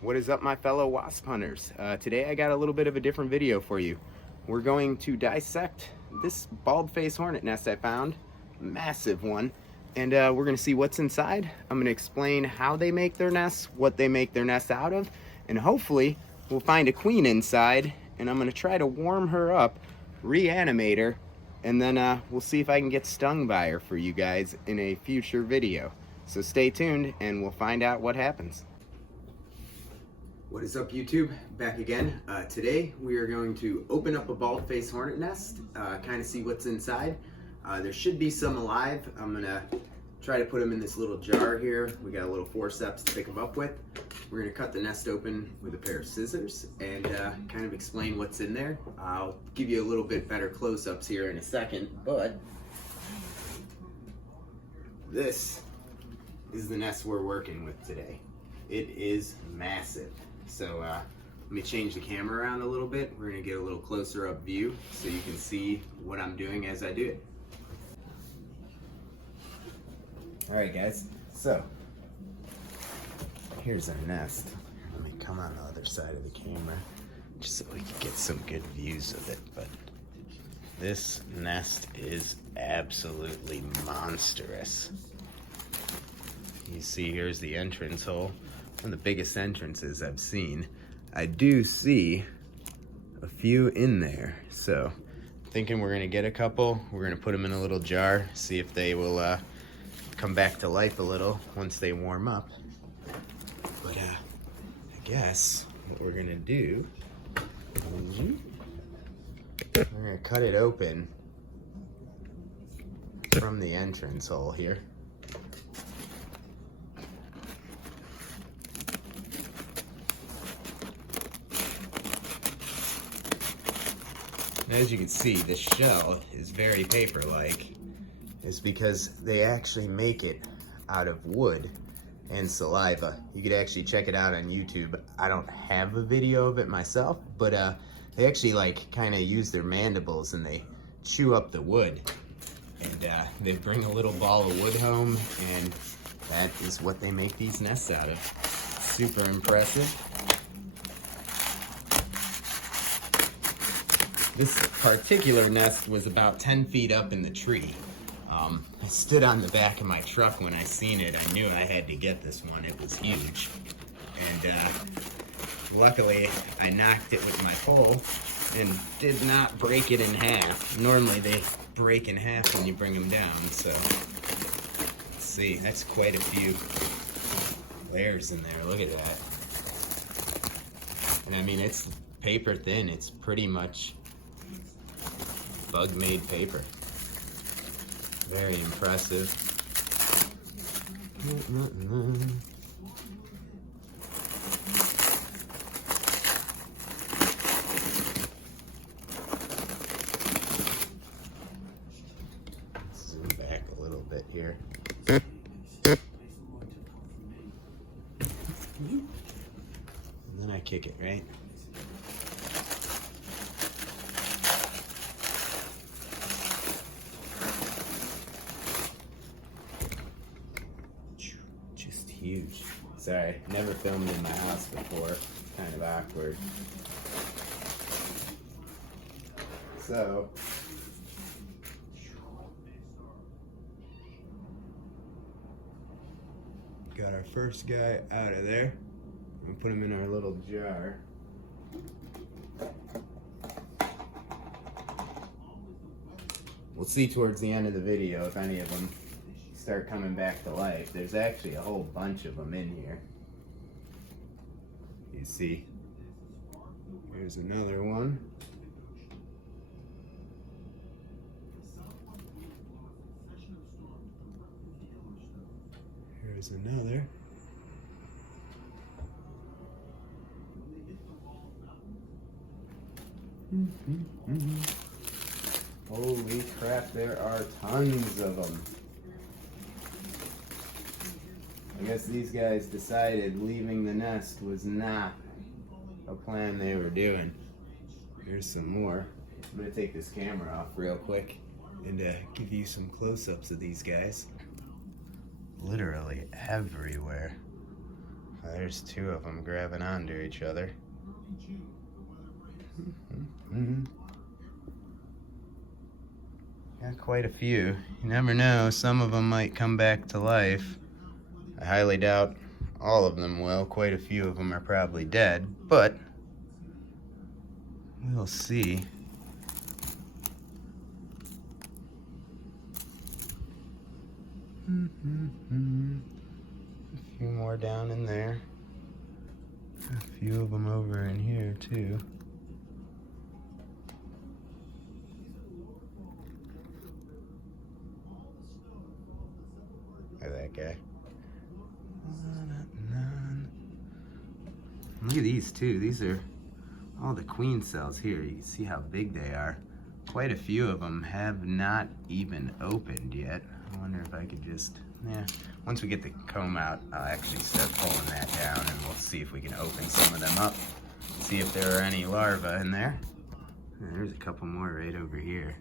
What is up, my fellow wasp hunters? Today I got a little bit of a different video for you. We're going to dissect this bald-faced hornet nest I found, massive one, and we're going to see what's inside. I'm going to explain how they make their nests, what they make their nest out of, and hopefully we'll find a queen inside, and I'm going to try to warm her up, reanimate her, and then we'll see if I can get stung by her for you guys in a future video. So stay tuned and we'll find out what happens. What is up, YouTube? Back again. Today we are going to open up a bald-faced hornet nest, kind of see what's inside. There should be some alive. I'm gonna try to put them in this little jar here. We got a little forceps to pick them up with. We're gonna cut the nest open with a pair of scissors and kind of explain what's in there. I'll give you a little bit better close-ups here in a second, but this is the nest we're working with today. It is massive. So let me change the camera around a little bit. We're gonna get a little closer up view so you can see what I'm doing as I do it. All right, guys, so here's our nest. Let me come on the other side of the camera just so we can get some good views of it. But this nest is absolutely monstrous. You see, here's the entrance hole. One of the biggest entrances I've seen. I do see a few in there, so thinking we're gonna get a couple. We're gonna put them in a little jar, see if they will come back to life a little once they warm up. But I guess what we're gonna do, we're gonna cut it open from the entrance hole here. As you can see, the shell is very paper-like. It's because they actually make it out of wood and saliva. You could actually check it out on YouTube. I don't have a video of it myself, but they actually kind of use their mandibles and they chew up the wood. And they bring a little ball of wood home, and that is what they make these nests out of. Super impressive. This particular nest was about 10 feet up in the tree. I stood on the back of my truck when I seen it. I knew I had to get this one. It was huge. And luckily, I knocked it with my pole and did not break it in half. Normally, they break in half when you bring them down. So, let's see. That's quite a few layers in there. Look at that. And I mean, it's paper thin. It's pretty much bug-made paper. Very impressive. Zoom back a little bit here. And then I kick it, right? Huge. Sorry, never filmed in my house before. Kind of awkward. So, got our first guy out of there. We'll put him in our little jar. We'll see towards the end of the video if any of them start coming back to life. There's actually a whole bunch of them in here. You see, here's another one. Here's another. Holy crap, there are tons of them. I guess these guys decided leaving the nest was not a plan they were doing. Here's some more. I'm gonna take this camera off real quick and give you some close-ups of these guys. Literally everywhere. There's two of them grabbing onto each other. Got quite a few. You never know, some of them might come back to life. I highly doubt all of them will. Quite a few of them are probably dead, but we'll see. A few more down in there. A few of them over in here too. Look at that guy. Look at these too. These are all the queen cells here. You can see how big they are. Quite a few of them have not even opened yet. I wonder if I could just, once we get the comb out, I'll actually start pulling that down and we'll see if we can open some of them up. See if there are any larvae in there. And there's a couple more right over here.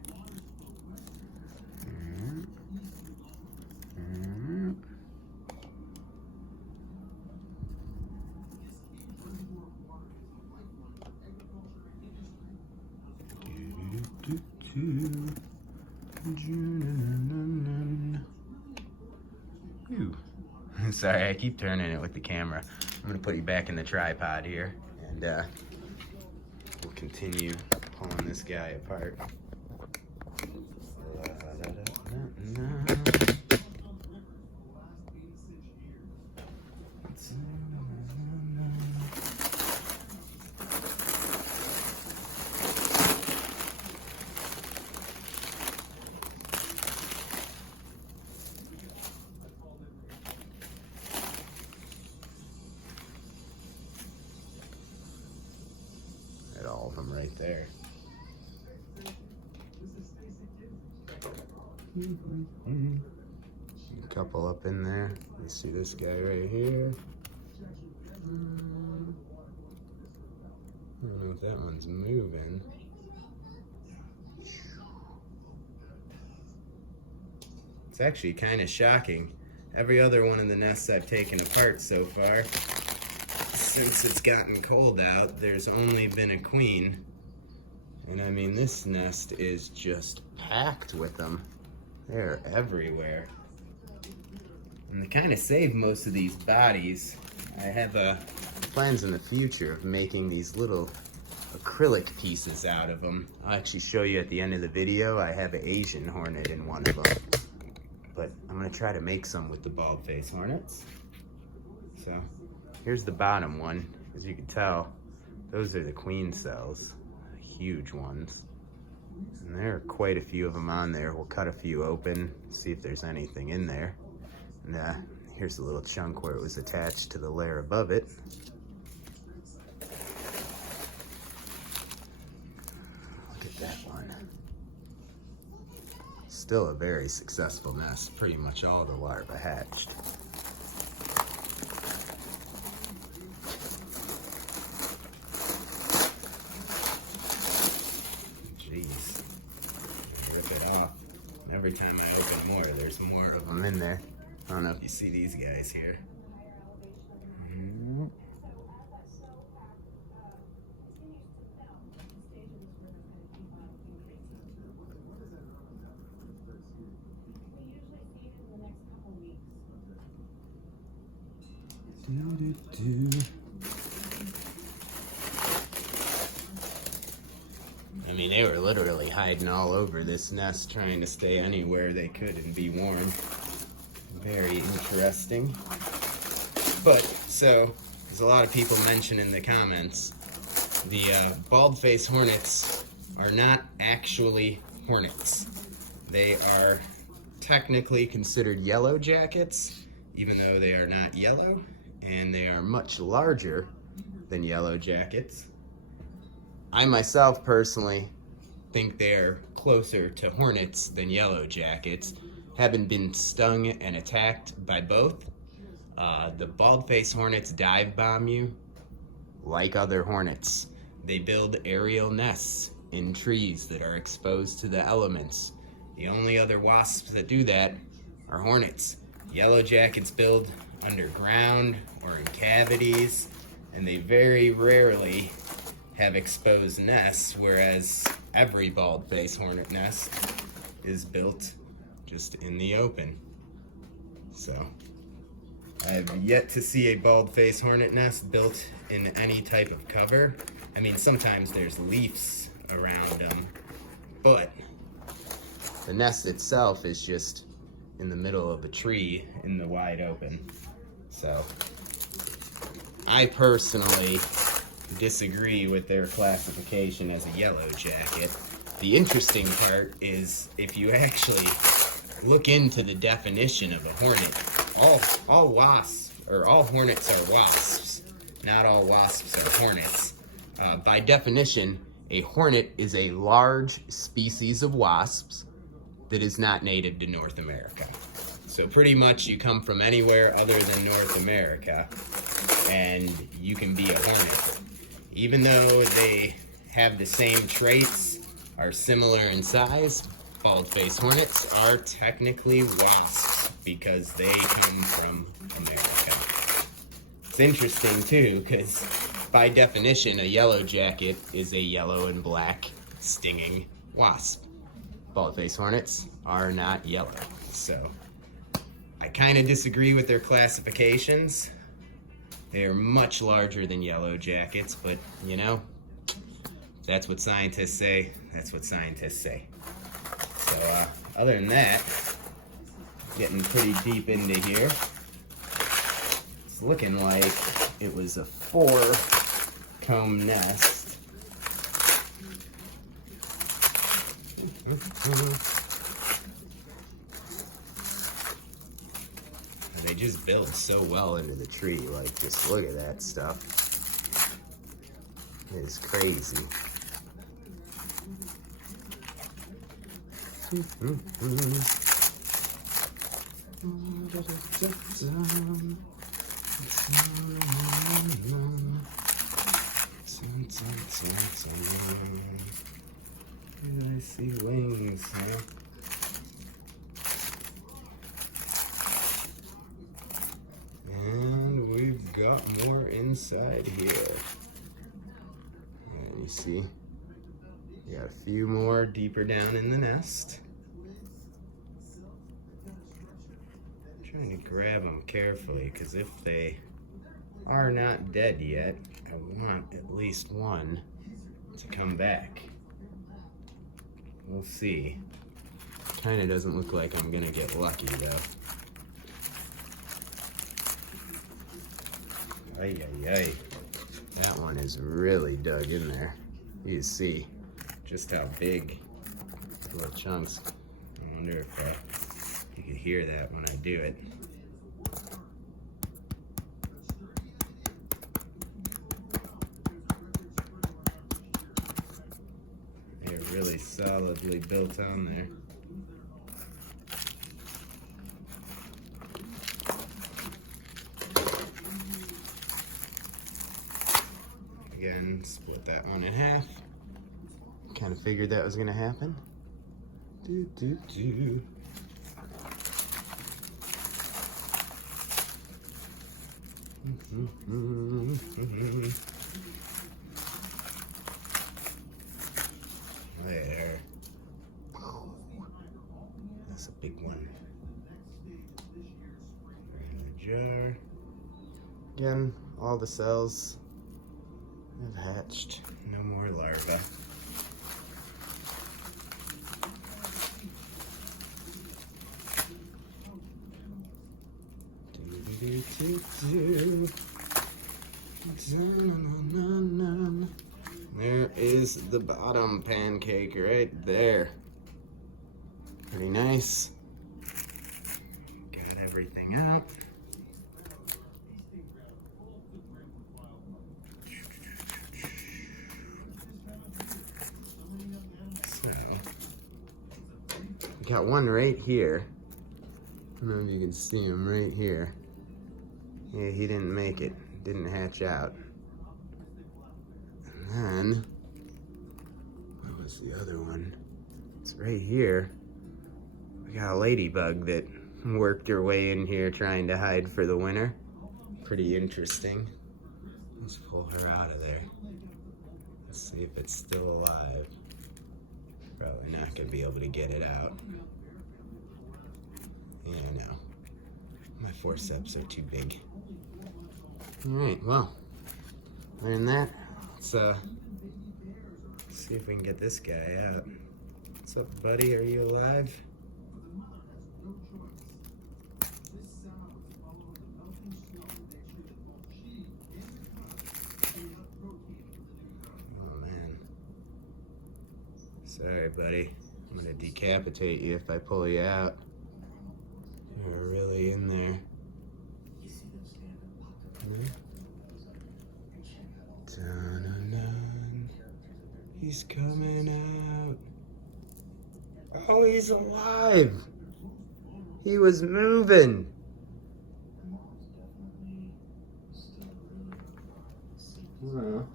Sorry, I keep turning it with the camera. I'm gonna put you back in the tripod here, and we'll continue pulling this guy apart. All of them right there. A couple up in there. You see this guy right here. I don't know if that one's moving. It's actually kind of shocking. Every other one of the nests I've taken apart so far, since it's gotten cold out, there's only been a queen. And I mean, this nest is just packed with them. They're everywhere. And to kind of save most of these bodies, I have plans in the future of making these little acrylic pieces out of them. I'll actually show you at the end of the video. I have an Asian hornet in one of them. But I'm gonna try to make some with the bald-faced hornets. So here's the bottom one. As you can tell, those are the queen cells, huge ones. And there are quite a few of them on there. We'll cut a few open, see if there's anything in there. And here's a little chunk where it was attached to the layer above it. Look at that one. Still a very successful nest. Pretty much all the larvae hatched. Jeez. Rip it off. Every time I open more, there's more of them in there. I don't know if you see these guys here. I mean, they were literally hiding all over this nest, trying to stay anywhere they could and be warm. Very interesting. But, so, as a lot of people mention in the comments, the bald-faced hornets are not actually hornets. They are technically considered yellow jackets, even though they are not yellow, and they are much larger than yellow jackets. I myself personally think they're closer to hornets than yellow jackets, having been stung and attacked by both. The bald-faced hornets dive bomb you like other hornets. They build aerial nests in trees that are exposed to the elements. The only other wasps that do that are hornets. Yellow jackets build underground or in cavities, and they very rarely have exposed nests, whereas every bald-faced hornet nest is built just in the open. So I've yet to see a bald-faced hornet nest built in any type of cover. I mean, sometimes there's leaves around them, but the nest itself is just in the middle of a tree in the wide open. So I personally disagree with their classification as a yellow jacket. The interesting part is if you actually look into the definition of a hornet, all wasps, or all hornets are wasps. Not all wasps are hornets. By definition, a hornet is a large species of wasps that is not native to North America. So pretty much you come from anywhere other than North America and you can be a hornet. Even though they have the same traits, are similar in size, bald-faced hornets are technically wasps because they come from America. It's interesting too, because by definition, a yellow jacket is a yellow and black stinging wasp. Bald-faced hornets are not yellow, so I kind of disagree with their classifications. They are much larger than yellow jackets, but you know, that's what scientists say. That's what scientists say. So other than that, getting pretty deep into here. It's looking like it was a 4-comb nest. They just build so well into the tree. Like, just look at that stuff. It is crazy. I see wings, huh? And we've got more inside here. And you see, you got a few more deeper down in the nest. I'm trying to grab them carefully, because if they are not dead yet, I want at least one to come back. We'll see. Kind of doesn't look like I'm gonna get lucky though. Ay, ay, ay. That one is really dug in there. You see just how big the little chunks. I wonder if you can hear that when I do it. They're really solidly built on there. Again, split that one in half. Kind of figured that was gonna happen. There. That's a big one. In the jar. Again, all the cells have hatched. No more larvae. There is the bottom pancake right there. Pretty nice. Got everything out. So, got one right here. I don't know if you can see him right here. Yeah, he didn't make it. Didn't hatch out. And then, what was the other one? It's right here. We got a ladybug that worked her way in here trying to hide for the winter. Pretty interesting. Let's pull her out of there. Let's see if it's still alive. Probably not gonna be able to get it out. Yeah, I know. My forceps are too big. Alright, well, other than that, let's see if we can get this guy out. What's up, buddy? Are you alive? Oh, man. Sorry, buddy. I'm gonna decapitate you if I pull you out. You're really in there. Dun-dun-dun. He's coming out. Oh, he's alive. He was moving. Well,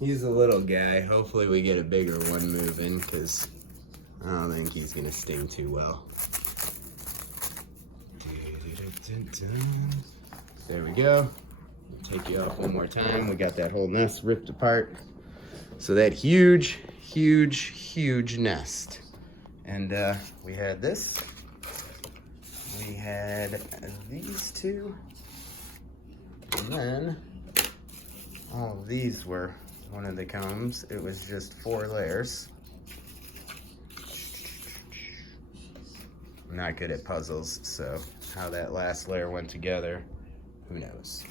he's a little guy. Hopefully we get a bigger one moving, because I don't think he's gonna sting too well. There we go. Take you off one more time. We got that whole nest ripped apart. So that huge, huge, huge nest. And we had this. We had these two. And then all of these were one of the combs. It was just 4 layers. I'm not good at puzzles, so how that last layer went together, who knows?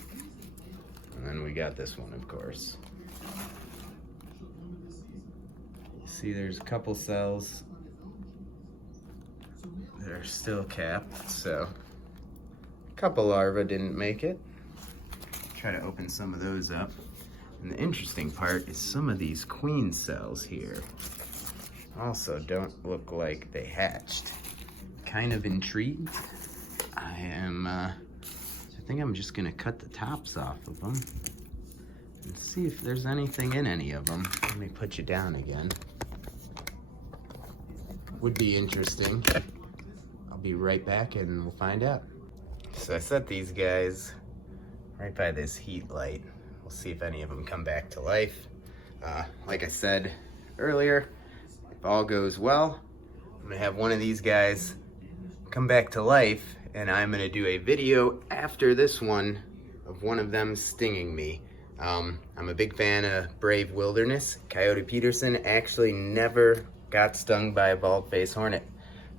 And then we got this one, of course. You see there's a couple cells that are still capped, so a couple larvae didn't make it. Try to open some of those up. And the interesting part is some of these queen cells here also don't look like they hatched. Kind of intrigued. I think I'm just gonna cut the tops off of them and see if there's anything in any of them. Let me put you down again. Would be interesting. I'll be right back and we'll find out. So I set these guys right by this heat light. We'll see if any of them come back to life. Like I said earlier, if all goes well, I'm gonna have one of these guys come back to life, and I'm gonna do a video after this one of one of them stinging me. I'm a big fan of Brave Wilderness. Coyote Peterson actually never got stung by a bald-faced hornet.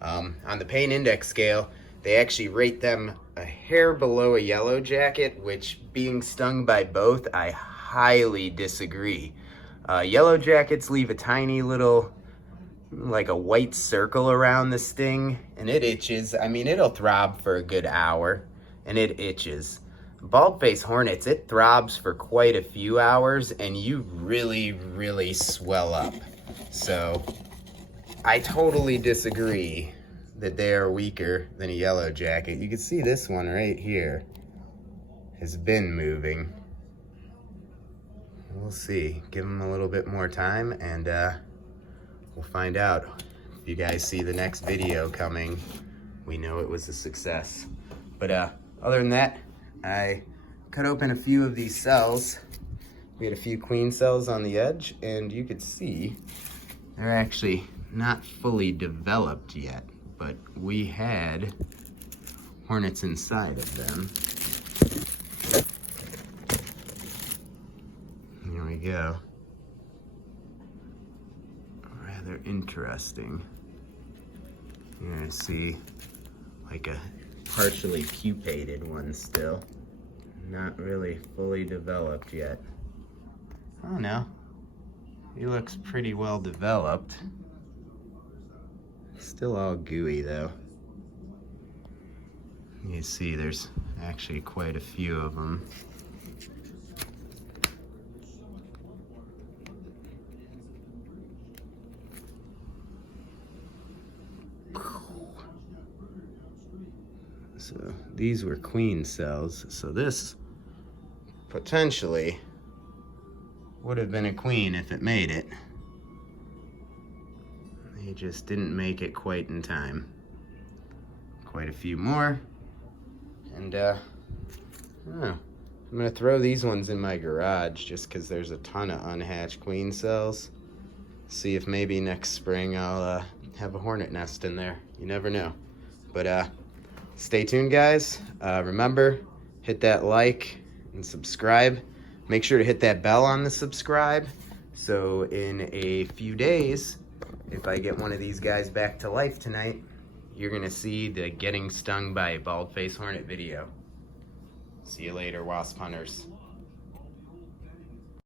On the pain index scale, they actually rate them a hair below a yellow jacket, which being stung by both, I highly disagree. Yellow jackets leave a tiny little, like a white circle around the sting, and it itches. I mean, it'll throb for a good hour, and it itches. Bald-faced hornets, it throbs for quite a few hours, and you really, really swell up. So, I totally disagree that they are weaker than a yellow jacket. You can see this one right here has been moving. We'll see. Give them a little bit more time, and we'll find out. If you guys see the next video coming, we know it was a success. But other than that, I cut open a few of these cells. We had a few queen cells on the edge, and you could see they're actually not fully developed yet, but we had hornets inside of them. Here we go. Rather interesting. You're gonna see like a partially pupated one still. Not really fully developed yet. Oh no, he looks pretty well developed. Still all gooey though. You see there's actually quite a few of them. So these were queen cells. So this potentially would have been a queen if it made it. They just didn't make it quite in time. quite a few more. And I don't know. I'm gonna throw these ones in my garage just because there's a ton of unhatched queen cells. See if maybe next spring I'll have a hornet nest in there. You never know. But stay tuned, guys. Remember, hit that like and subscribe. Make sure to hit that bell on the subscribe, so in a few days, if I get one of these guys back to life tonight, you're gonna see the getting stung by a bald face hornet video. See you later, wasp hunters.